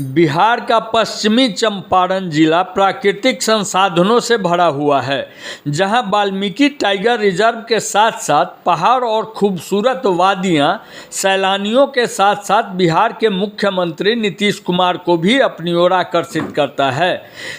बिहार का पश्चिमी चंपारण जिला प्राकृतिक संसाधनों से भरा हुआ है, जहां वाल्मीकि टाइगर रिजर्व के साथ साथ पहाड़ और खूबसूरत वादियां सैलानियों के साथ साथ बिहार के मुख्यमंत्री नीतीश कुमार को भी अपनी ओर आकर्षित करता है।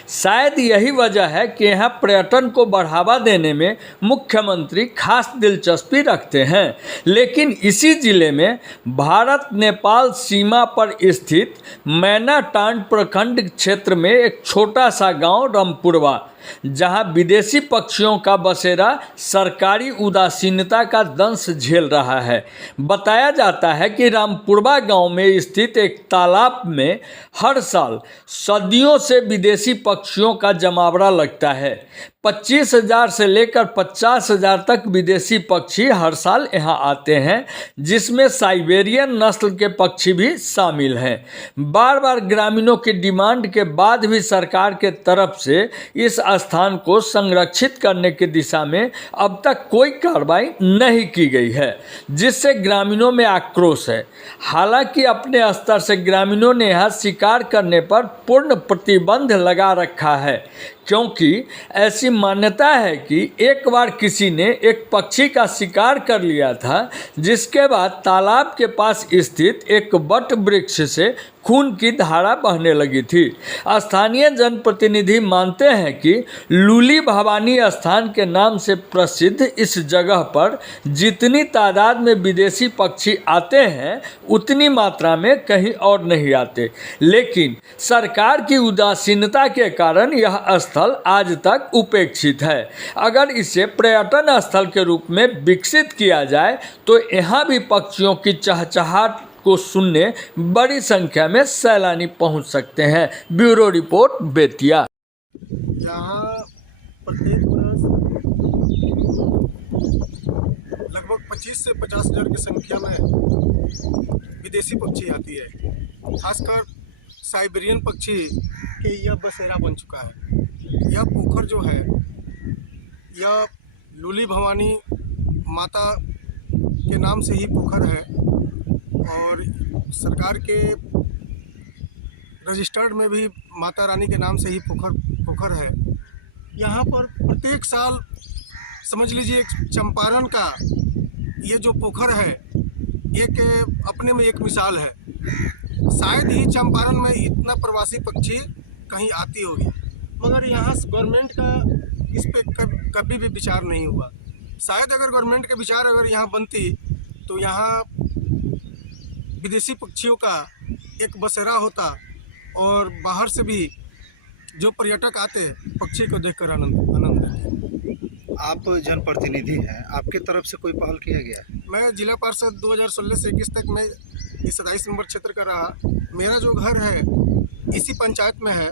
शायद यही वजह है कि यहां पर्यटन को बढ़ावा देने में मुख्यमंत्री खास दिलचस्पी रखते हैं। लेकिन इसी जिले में भारत नेपाल सीमा पर स्थित मैनाटांड प्रखंड क्षेत्र में एक छोटा सा गांव रामपुरवा, जहां विदेशी पक्षियों का बसेरा सरकारी उदासीनता का दंश झेल रहा है। बताया जाता है कि रामपुरवा गांव में स्थित एक तालाब में हर साल सदियों से विदेशी पक्षियों का जमावड़ा लगता है। 25,000 से लेकर 50,000 तक विदेशी पक्षी हर साल यहां आते हैं, जिसमें साइबेरियन नस्ल के पक्षी भी शामिल हैं। बार बार ग्रामीणों की डिमांड के बाद भी सरकार के तरफ से इस स्थान को संरक्षित करने की दिशा में अब तक कोई कार्रवाई नहीं की गई है, जिससे ग्रामीणों में आक्रोश है। हालांकि अपने स्तर से ग्रामीणों ने यहां शिकार करने पर पूर्ण प्रतिबंध लगा रखा है, क्योंकि ऐसी मान्यता है कि एक बार किसी ने एक पक्षी का शिकार कर लिया था, जिसके बाद तालाब के पास स्थित एक वट वृक्ष से खून की धारा बहने लगी थी। स्थानीय जनप्रतिनिधि मानते हैं कि लूली भवानी स्थान के नाम से प्रसिद्ध इस जगह पर जितनी तादाद में विदेशी पक्षी आते हैं, उतनी मात्रा में कहीं और नहीं आते। लेकिन सरकार की उदासीनता के कारण यह स्थल आज तक उपेक्षित है। अगर इसे पर्यटन स्थल के रूप में विकसित किया जाए तो यहाँ भी पक्षियों की चहचहाट को सुनने बड़ी संख्या में सैलानी पहुंच सकते हैं। Bureau report Bettiah. यहाँ प्रत्येक वर्ष लगभग 25 से 50,000 की संख्या में विदेशी पक्षी आती है। खासकर साइबेरियन पक्षी की यह बसेरा बन चुका है। यह पोखर जो है, यह लूली भवानी माता के नाम से ही पोखर है और सरकार के रजिस्टर्ड में भी माता रानी के नाम से ही पोखर है। यहाँ पर प्रत्येक साल समझ लीजिए चंपारण का ये जो पोखर है, एक अपने में एक मिसाल है। शायद ही चंपारण में इतना प्रवासी पक्षी कहीं आती होगी, मगर यहाँ गवर्नमेंट का इस पे कभी भी विचार नहीं हुआ। शायद अगर गवर्नमेंट के विचार अगर यहाँ बनती तो यहाँ विदेशी पक्षियों का एक बसेरा होता और बाहर से भी जो पर्यटक आते पक्षी को देखकर आनंद लेते। आप जनप्रतिनिधि हैं, आपके तरफ से कोई पहल किया गया है? मैं जिला पार्षद 2016 से 21 तक मैं इस 27 नंबर क्षेत्र का रहा। मेरा जो घर है इसी पंचायत में है।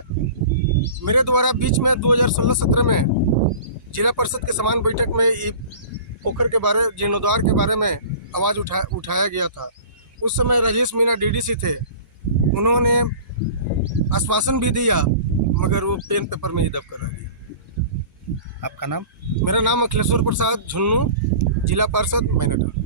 मेरे द्वारा बीच में 2016-17 में जिला परिषद के समान बैठक में ये पोखर के बारे, जीर्णोद्धार के बारे में आवाज़ उठाया गया था। उस समय राजेश मीना डीडीसी थे। उन्होंने आश्वासन भी दिया, मगर वो पेन पेपर में ही दब कर रह गया। आपका नाम? मेरा नाम अखिलेश्वर प्रसाद झुन्नू, जिला पार्षद मैनाटांड।